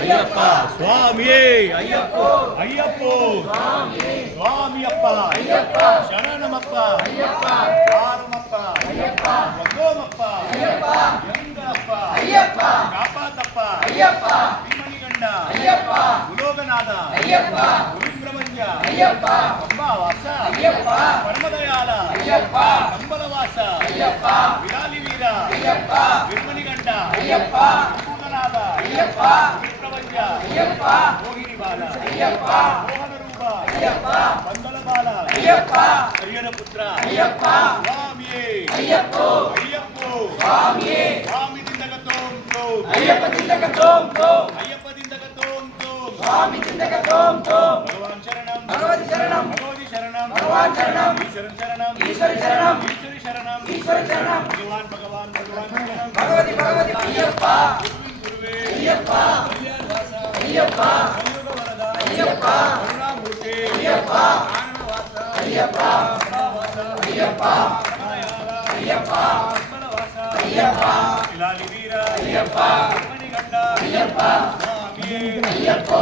ஐயப்பா சுவாமியே ஐயப்போ ஐயப்போ சுவாமியப்பா ஐயப்பா சரணமப்பா ஐயப்பா ஆரமப்பா ஐயப்பா வந்தோமப்பா ஐயப்பா எங்கப்பா ஐயப்பா காப்பாத்தப்பா ஐயப்பா விமணிகண்டா ஐயப்பா உலோகநாத ஐயப்பா உருப்பிரமஞ்ச ஐயப்பா அம்பாவாச ஐயப்பா பரமதயாள ஐயப்பா அம்பலவாச ஐயப்பா விராலி வீர ஐயப்பா விமணிகண்டா ஐயப்பா பூதநாத ஐயப்பா உருப்பிரமஞ்ச ஐயப்பா மோகினிபால ஐயப்பா மோகனரூப ஐயப்பா மங்களபால ஐயப்பா ஹரியரபுத்திர ஐயப்பா சுவாமியே ஐயப்போ ஐயப்போ சுவாமியே சுவாமி திண்டகத்தோம் தோம் ஐயப்ப திண்டகத்தோம் தோம் ஐயப்ப திண்டகத்தோம் தோம் சுவாமி திண்டகத்தோம் தோம் பகவான் சரணம் பகவதி சரணம் பகவதி சரணம் பகவான் சரணம் ஈஸ்வரன் சரணம் ஈஸ்வரி சரணம் ஈஸ்வரி சரணம் ஈஸ்வரி சரணம் பகவான் பகவான் பகவான் சரணம் பகவதி பகவதி ஐயப்பா குருவே ஐயப்பா கல்யாணவாசா ஐயப்பா கலியுக வரதா ஐயப்பா கருணாமூர்த்தி ஐயப்பா ஆனந்தவாசா ஐயப்பா அம்பாவாசா ஐயப்பா பரமதயாள ஐயப்பா அம்பலவாசா ஐயப்பா விலாலி வீர ஐயப்பா மணிகண்டா ஐயப்பா சுவாமியே ஐயப்போ